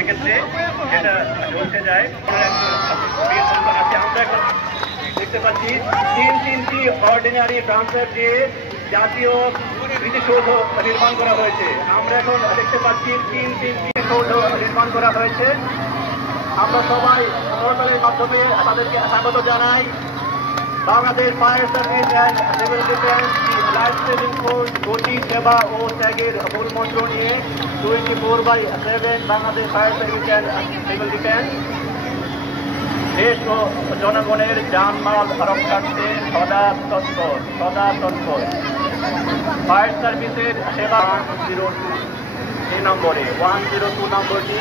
সেক্ষেত্রে এটা ঝলসে যায়। আমরা এখন দেখতে পাচ্ছি 3টি অর্ডিনারি ট্রান্সফার দিয়ে জাতীয় স্মৃতিসৌধ নির্মাণ করা হয়েছে। আমরা এখন দেখতে পাচ্ছি 3টি স্মৃতিসৌধ নির্মাণ করা হয়েছে। আমরা সবাই সরকারের মাধ্যমে তাদেরকে স্বাগত জানাই। Bangladesh fire service and civil defence life saving force গতি সেবা ও ত্যাগের মূল মন্ত্র নিয়ে 24/7 Bangladesh fire service and civil defence দেশ ও জনগণের জানমাল রক্ষার্থে সদা তৎপর। ফায়ার সার্ভিসের সেবা 102 নম্বরে 102 নম্বরটি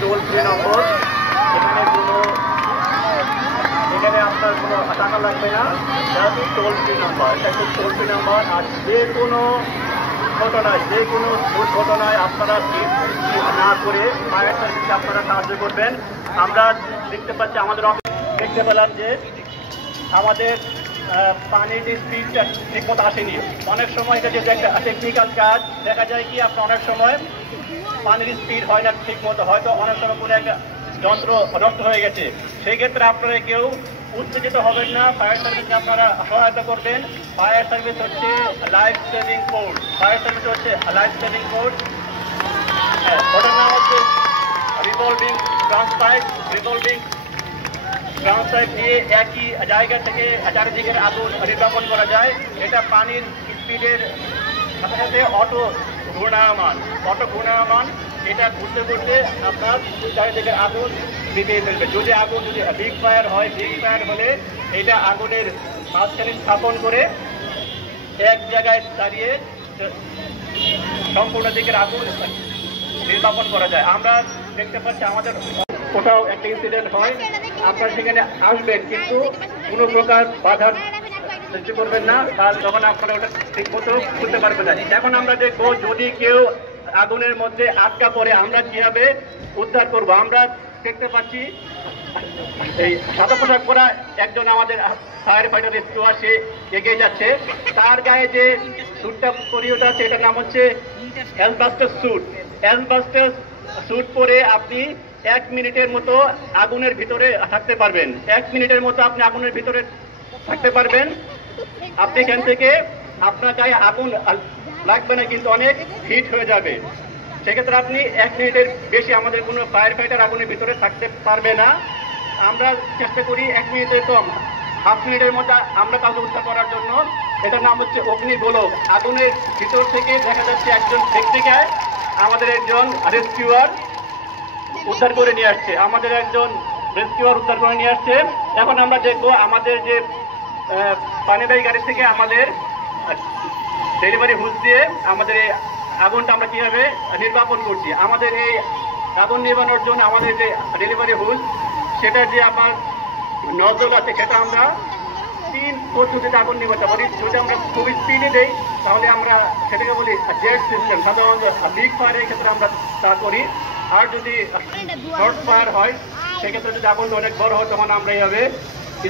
টোল ফ্রি নম্বর। এখানে আপনার কোনো টাকা লাগবে না, টোল ফ্রি নাম্বার। এটা খুব টোল ফ্রি নাম্বার। আর যে কোনো দুর্ঘটনায় আপনারা না করে ফায়ার সার্ভিসে আপনারা সাহায্য করবেন। আমরা দেখতে পাচ্ছি দেখতে পেলাম যে আমাদের পানির যে স্পিডটা ঠিকমতো আসেনি। অনেক সময় এটা যেহেতু একটা টেকনিক্যাল কাজ, দেখা যায় কি আপনার অনেক সময় পানির স্পিড হয় না ঠিকমতো, হয়তো অনেক সময় কোনো একটা যন্ত্র নষ্ট হয়ে গেছে। সেই ক্ষেত্রে আপনারা কেউ উত্তেজিত হবেন না, ফায়ার সার্ভিসকে আপনারা সহায়তা করবেন। ফায়ার সার্ভিস হচ্ছে লাইফ সেভিং ফোর্স। ওটার নাম হচ্ছে রিভলভিং ট্রান্সপাইপ দিয়ে একই জায়গা থেকে চারিদিকের আগুন নির্বাপন করা যায়। এটা পানির স্পিডের সাথে সাথে অটো ঘূর্ণায়মান। এটা ঘুরতে আপনার চারিদিকের আগুন নিভিয়ে ফেলবে। যদি বিগ ফায়ার হলে এটা আগুনের মাঝখানে স্থাপন করে এক জায়গায় দাঁড়িয়ে সম্পূর্ণ দিকের আগুন নির্বাপন করা যায়। আমরা দেখতে পাচ্ছি আমাদের কোথাও একটা ইনসিডেন্ট হয়, আপনারা সেখানে আসবেন, কিন্তু কোনো প্রকার বাধার সৃষ্টি করবেন না, তখন আপনারা ওটা ঠিক মতো বুঝতে পারবেন না। এখন আমরা দেখবো যদি কেউ আগুনের মধ্যে আটকা পড়ে আমরা কিভাবে উদ্ধার করব। আমরা দেখতে পাচ্ছি এই সাদা পোশাক পরা একজন আমাদের ফায়ার ফাইটার রেস্কিউয়ার, সে এগিয়ে যাচ্ছে। তার গায়ে যে স্যুটটা পরিহিত আছে এটার নাম হচ্ছে অ্যাসবাস্টাস স্যুট পরে আপনি 1 মিনিটের মতো আগুনের ভিতরে থাকতে পারবেন। 1 মিনিটের মতো আপনি আগুনের ভিতরে থাকতে পারবেন। আপনি এখান থেকে আপনার গায়ে আগুন লাগবে না, কিন্তু অনেক হিট হয়ে যাবে। সেক্ষেত্রে আপনি 1 মিনিটের বেশি আমাদের কোনো ফায়ার ফাইটার আগুনের ভিতরে থাকতে পারবে না। আমরা চেষ্টা করি 1 মিনিটের কম, 1/2 মিনিটের মধ্যে আমরা কাউকে উদ্ধার করার জন্য। এটার নাম হচ্ছে অগ্নিগোলক। আগুনের ভিতর থেকে দেখা যাচ্ছে একজন ব্যক্তিকে আমাদের একজন রেস্কিউয়ার উদ্ধার করে নিয়ে আসছে। এখন আমরা দেখবো আমাদের যে পানিবাহী গাড়ি থেকে আমাদের ডেলিভারি হুইল দিয়ে আমাদের এই আগুনটা আমরা কিভাবে নির্বাপন করছি। আমাদের এই আগুন নির্বাপনের জন্য আমাদের যে ডেলিভারি হুইল, সেটা যে আমার নজল আছে, সেটা আমরা 3 পদ্ধতিতে আগুন নিবাতে পারি। যদি আমরা খুবই স্পিডে দেই তাহলে আমরা সেটাকে বলি জেট সিস্টেম। সাধারণত বিগ ফায়ারের ক্ষেত্রে আমরা তা করি। আর যদি শর্ট ফায়ার হয় সেক্ষেত্রে যদি আগুনটা অনেক বড় হয় তখন আমরা এইভাবে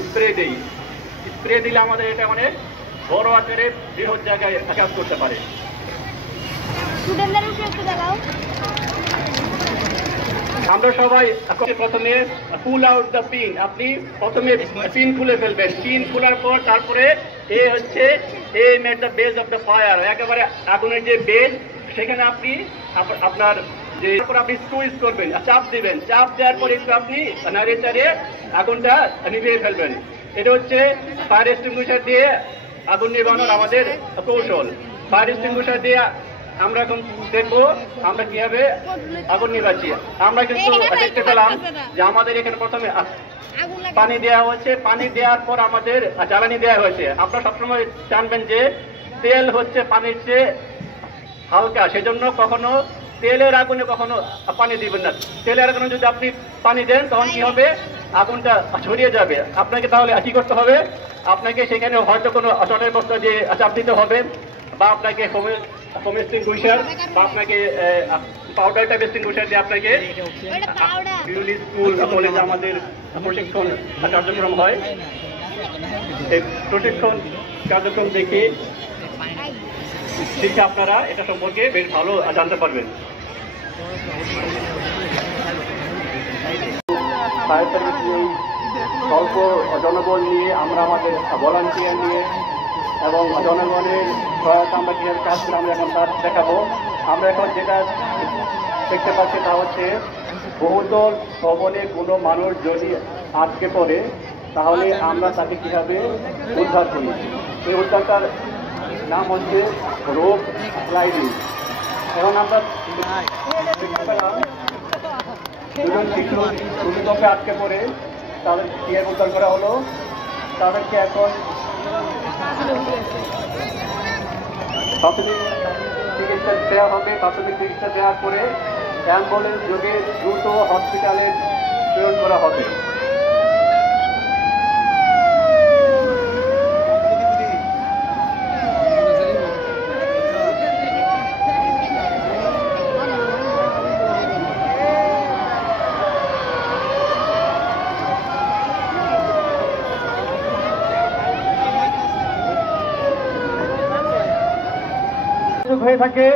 স্প্রে দিলে আমাদের এটা অনেক বড় আকারে বৃহৎ জায়গায় কাজ করতে পারে। আমরা সবাই প্রথমে পুল আউট দ্য পিন। আপনি প্রথমে পিন খুলে ফেলবেন। পিন খোলার পর তারপরে made the base of the fire, একেবারে আগুনের যে বেস, সেখানে আপনি আপনার যে আপনি স্কুইজ করবেন, চাপ দিবেন। চাপ দেওয়ার পরে একটু আপনি নাড়িয়ে চাড়িয়ে আগুনটা নিভিয়ে ফেলবেন। এটা হচ্ছে ফায়ার এক্সটিংগুইশার দিয়ে আগুন নিভানোর আমাদের কৌশল। ফায়ার এক্সটিংগুইশার দিয়ে আমরা এখন দেখবো আমরা কিভাবে আগুন নিভাচ্ছি। আমরা কিন্তু দেখতে পেলাম যে আমাদের এখানে প্রথমে পানি দেওয়া হয়েছে, পানি দেওয়ার পর আমাদের জ্বালানি দেওয়া হয়েছে। আপনারা সবসময় জানবেন যে তেল হচ্ছে পানির চেয়ে হালকা, সেজন্য কখনো তেলের আগুনে কখনো পানি দিবেন না। তেলের আগুনে যদি আপনি পানি দেন তখন কি হবে, আগুনটা ছড়িয়ে যাবে। আপনাকে তাহলে কি করতে হবে, আপনাকে সেখানে হয়তো কোনো চটের বস্তা দিয়ে চাপ দিতে হবে, বা আপনাকে হোম এক্সটিংগুইশার বা আপনাকে পাউডার টাইপ এক্সটিংগুইশার দিয়ে আপনাকে স্কুল কলেজে আমাদের প্রশিক্ষণ কার্যক্রম হয়। এই প্রশিক্ষণ কার্যক্রম দেখে আপনারা এটা সম্পর্কে বেশ ভালো জানতে পারবেন। ফায়ার সার্ভিস নিয়ে স্বল্প জনবল নিয়ে আমরা আমাদের ভলান্টিয়ার নিয়ে এবং জনগণের সহায়তা আমরা কীভাবে কাজ করে আমরা এখন তার দেখাবো। আমরা এখন যেটা দেখতে পাচ্ছি তা হচ্ছে বহুতল ভবনে কোনো মানুষ যদি আটকে পড়ে তাহলে আমরা তাকে কীভাবে উদ্ধার করি। এই উদ্ধারটার নাম হচ্ছে রোপ স্লাইডিং। এখন আমরা দুজন শিশু গুলিতপে আটকে পড়ে তাদের কীভাবে উদ্ধার করা হলো। তাদেরকে এখন প্রাথমিক চিকিৎসা দেওয়া হবে। প্রাথমিক চিকিৎসা দেওয়ার পরে অ্যাম্বুলেন্স যোগে দ্রুত হসপিটালে প্রেরণ করা হবে। হয়ে থাকে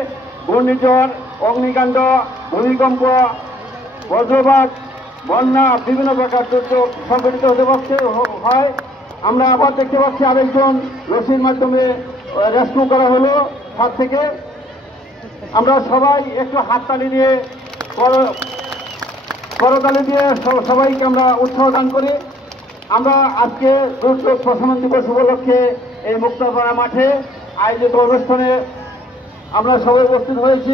ঘূর্ণিঝড়, অগ্নিকাণ্ড, ভূমিকম্প, বজ্রপাত, বন্যা, বিভিন্ন প্রকার দুর্যোগ সংঘটিত হতে হয়। আমরা আবার দেখতে পাচ্ছি আরেকজন রশির মাধ্যমে রেস্কিউ করা হলো হাত থেকে। আমরা সবাই একটু হাততালি দিয়ে করতালি দিয়ে সবাইকে আমরা উৎসাহ দান করি। আমরা আজকে দুর্যোগ প্রশমন দিবস উপলক্ষে এই মুক্তাপাড়া মাঠে আয়োজিত অনুষ্ঠানে আমরা সবাই উপস্থিত হয়েছি।